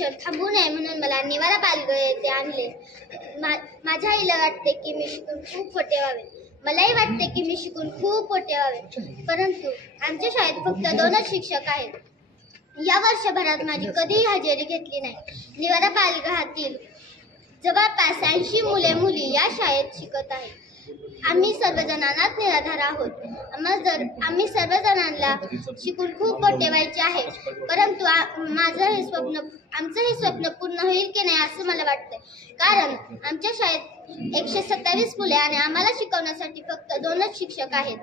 शिक्षण थांबू नये म्हणून मला निवारा पालघर येथे आणले. माझ्या आईला वाटते की मी शिकून खूप मोठे व्हावे. मलाही वाटते की मी शिकून खूप मोठे व्हावे. परंतु आमच्या शाळेत फक्त 2च शिक्षक आहेत. या वर्षभरात माझी कधीही हजेरी घेतली नाही. निवारा पालघरातील जवळपास 80 मुले मुली या शाळेत शिकत आहेत. आम्ही सर्वजण अनाथ निराधार आहोत. आम्ही सर्वजणांना शिकून खूप मोठे व्हायचे आहे. परंतु आमचं हे स्वप्न पूर्ण होईल की नाही असं मला वाटतंय. कारण आमच्या शाळेत 127 मुले आणि आम्हाला शिकवण्यासाठी फक्त 2च शिक्षक आहेत.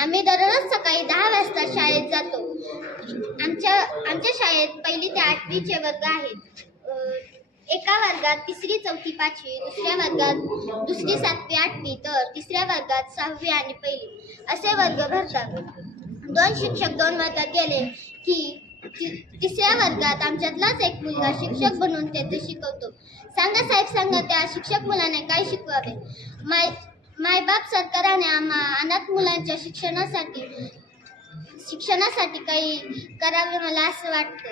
आम्ही दररोज सकाळी 10 वाजता शाळेत जातो. आमच्या शाळेत 1ली ते 8वीचे वर्ग आहेत. एका वर्गात 3री 4थी 5वी, दुसऱ्या वर्गात 2री 7वी 8वी, तर तिसऱ्या वर्गात 6वी आणि 1ली असे वर्ग भरतात. 2 शिक्षक 2 वर्गात गेले की तिसऱ्या वर्गात आमच्यातलाच एक मुलगा शिक्षक बनून तेथे शिकवतो. सांगा साहेब सांगा, त्या शिक्षक मुलाने काय शिकवावे? मायबाप सरकाराने अनाथ मुलांच्या शिक्षणासाठी काही करावे मला असं वाटतं.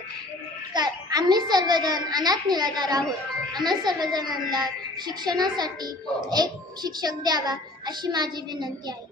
आम्ही सर्वजण अनाथ निराधार आहोत. आम्हा सर्वजणांना शिक्षणासाठी एक शिक्षक द्यावा अशी माझी विनंती आहे.